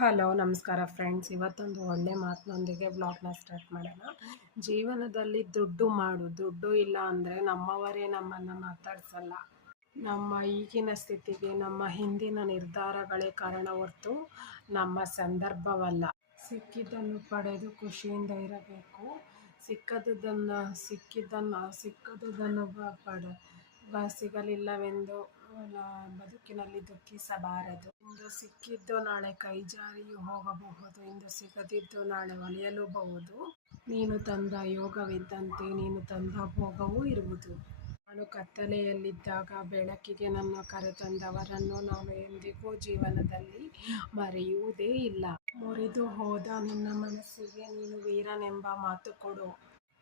Hello ನಮಸ್ಕಾರ friends. ಇವತ್ತೊಂದು ಒಳ್ಳೆ ಮಾತಿನೊಂದಿಗೆ ವ್ಲಾಗ್ನ ಸ್ಟಾರ್ಟ್ ಮಾಡೋಣ. ಜೀವನದಲ್ಲಿ ದುಡ್ಡು ಇಲ್ಲ ಅಂದರೆ ನಮ್ಮವರೇ ನಮ್ಮನ್ನು ಮಾತಾಡ್ಸಲ್ಲ. ನಮ್ಮ ಈಗಿನ ಸ್ಥಿತಿಗೆ ನಮ್ಮ ಹಿಂದಿನ ನಿರ್ಧಾರಗಳೇ ಕಾರಣ ಹೊರತು ನಮ್ಮ ಸಂದರ್ಭವಲ್ಲ. ಸಿಕ್ಕಿದ್ದನ್ನು ಪಡೆದು ಖುಷಿಯಿಂದ ಇರಬೇಕು. ಸಿಕ್ಕದುದನ್ನು ಸಿಗಲಿಲ್ಲವೆಂದು ಬದುಕಿನಲ್ಲಿ ದುಃಖಿಸಬಾರದು. ಇಂದು ಸಿಕ್ಕಿದ್ದು ನಾಳೆ ಕೈ ಜಾರಿಯೂ ಹೋಗಬಹುದು. ಇಂದು ಸಿಗದಿದ್ದು ನಾಳೆ ಒಲಿಯಲೂಬಹುದು. ನೀನು ತಂದ ಯೋಗವಿದ್ದಂತೆ ನೀನು ತಂದ ಭೋಗವೂ ಇರುವುದು. ನಾನು ಕತ್ತಲೆಯಲ್ಲಿದ್ದಾಗ ಬೆಳಕಿಗೆ ನನ್ನ ಕರೆತಂದವರನ್ನು ನಾನು ಎಂದಿಗೂ ಜೀವನದಲ್ಲಿ ಮರೆಯುವುದೇ ಇಲ್ಲ. ಮುರಿದು ಹೋದ ನಿನ್ನ ಮನಸ್ಸಿಗೆ ನೀನು ವೀರನೆಂಬ ಮಾತು ಕೊಡು.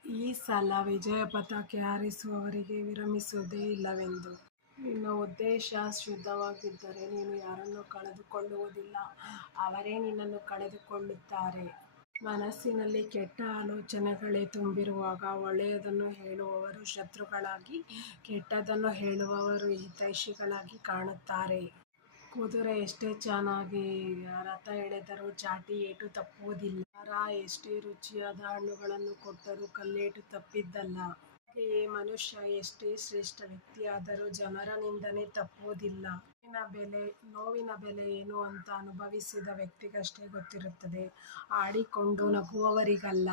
ಈ ಸಲ ವಿಜಯ ಪತಾಕೆ ಹಾರಿಸುವವರೆಗೆ ವಿರಮಿಸುವುದೇ ಇಲ್ಲವೆಂದು. ನಿನ್ನ ಉದ್ದೇಶ ಶುದ್ಧವಾಗಿದ್ದರೆ ನೀನು ಯಾರನ್ನು ಕಳೆದುಕೊಳ್ಳುವುದಿಲ್ಲ, ಅವರೇ ನಿನ್ನನ್ನು ಕಳೆದುಕೊಳ್ಳುತ್ತಾರೆ. ಮನಸ್ಸಿನಲ್ಲಿ ಕೆಟ್ಟ ಆಲೋಚನೆಗಳೇ ತುಂಬಿರುವಾಗ ಒಳ್ಳೆಯದನ್ನು ಹೇಳುವವರು ಶತ್ರುಗಳಾಗಿ, ಕೆಟ್ಟದ್ದನ್ನು ಹೇಳುವವರು ಹಿತೈಷಿಗಳಾಗಿ ಕಾಣುತ್ತಾರೆ. ಕುದುರೆ ಎಷ್ಟೇ ಚೆನ್ನಾಗಿ ರಥ ಎಳೆದರೂ ಚಾಟಿ ಏಟು ತಪ್ಪುವುದಿಲ್ಲ. ಮರ ಎಷ್ಟೇ ರುಚಿಯಾದ ಹಣ್ಣುಗಳನ್ನು ಕೊಟ್ಟರೂ ಕಲ್ಲೇಟು ತಪ್ಪಿದ್ದಲ್ಲ. ಹಾಗೆಯೇ ಮನುಷ್ಯ ಎಷ್ಟೇ ಶ್ರೇಷ್ಠ ವ್ಯಕ್ತಿಯಾದರೂ ಜನರ ನಿಂದನೆ ತಪ್ಪುವುದಿಲ್ಲ. ನೋವಿನ ಬೆಲೆ ಏನು ಅಂತ ಅನುಭವಿಸಿದ ವ್ಯಕ್ತಿಗಷ್ಟೇ ಗೊತ್ತಿರುತ್ತದೆ, ಆಡಿಕೊಂಡು ನಗುವವರಿಗಲ್ಲ.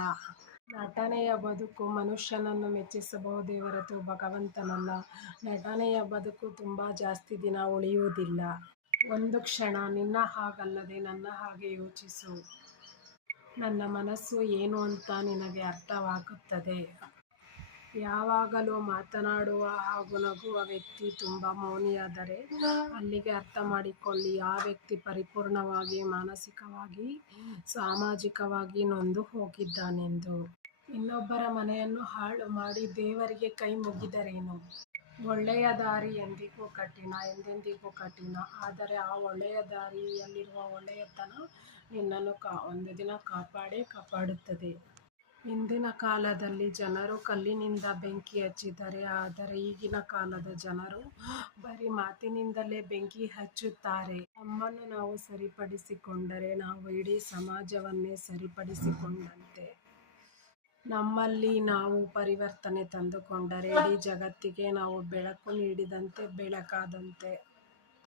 ನಟನೆಯ ಬದುಕು ಮನುಷ್ಯನನ್ನು ಮೆಚ್ಚಿಸಬಹುದೇ ಹೊರತು ಭಗವಂತನಲ್ಲ. ನಟನೆಯ ಬದುಕು ತುಂಬ ಜಾಸ್ತಿ ದಿನ ಉಳಿಯುವುದಿಲ್ಲ. ಒಂದು ಕ್ಷಣ ನಿನ್ನ ಹಾಗಲ್ಲದೆ ನನ್ನ ಹಾಗೆ ಯೋಚಿಸು. ನನ್ನ ಮನಸ್ಸು ಏನು ಅಂತ ನಿನಗೆ ಅರ್ಥವಾಗುತ್ತದೆ. ಯಾವಾಗಲೂ ಮಾತನಾಡುವ ಹಾಗೂ ನಗುವ ವ್ಯಕ್ತಿ ತುಂಬ ಮೌನಿಯಾದರೆ ಅಲ್ಲಿಗೆ ಅರ್ಥ ಮಾಡಿಕೊಳ್ಳಿ, ಆ ವ್ಯಕ್ತಿ ಪರಿಪೂರ್ಣವಾಗಿ ಮಾನಸಿಕವಾಗಿ ಸಾಮಾಜಿಕವಾಗಿ ನೊಂದು ಹೋಗಿದ್ದಾನೆಂದು. ಇನ್ನೊಬ್ಬರ ಮನೆಯನ್ನು ಹಾಳು ಮಾಡಿ ದೇವರಿಗೆ ಕೈ ಮುಗಿದರೇನು? ಒಳ್ಳೆಯ ದಾರಿ ಎಂದೆಂದಿಗೂ ಕಠಿಣ. ಆದರೆ ಆ ಒಳ್ಳೆಯ ದಾರಿಯಲ್ಲಿರುವ ಒಳ್ಳೆಯತನ ನಿನ್ನನ್ನು ಒಂದು ದಿನ ಕಾಪಾಡೇ ಕಾಪಾಡುತ್ತದೆ. ಹಿಂದಿನ ಕಾಲದಲ್ಲಿ ಜನರು ಕಲ್ಲಿನಿಂದ ಬೆಂಕಿ ಹಚ್ಚಿದರೆ, ಆದರೆ ಈಗಿನ ಕಾಲದ ಜನರು ಬರೀ ಮಾತಿನಿಂದಲೇ ಬೆಂಕಿ ಹಚ್ಚುತ್ತಾರೆ. ನಮ್ಮನ್ನು ನಾವು ಸರಿಪಡಿಸಿಕೊಂಡರೆ ನಾವು ಇಡೀ ಸಮಾಜವನ್ನೇ ಸರಿಪಡಿಸಿಕೊಂಡಂತೆ. ನಮ್ಮಲ್ಲಿ ನಾವು ಪರಿವರ್ತನೆ ತಂದುಕೊಂಡರೆ ಇಡೀ ಜಗತ್ತಿಗೆ ನಾವು ಬೆಳಕು ನೀಡಿದಂತೆ, ಬೆಳಕಾದಂತೆ.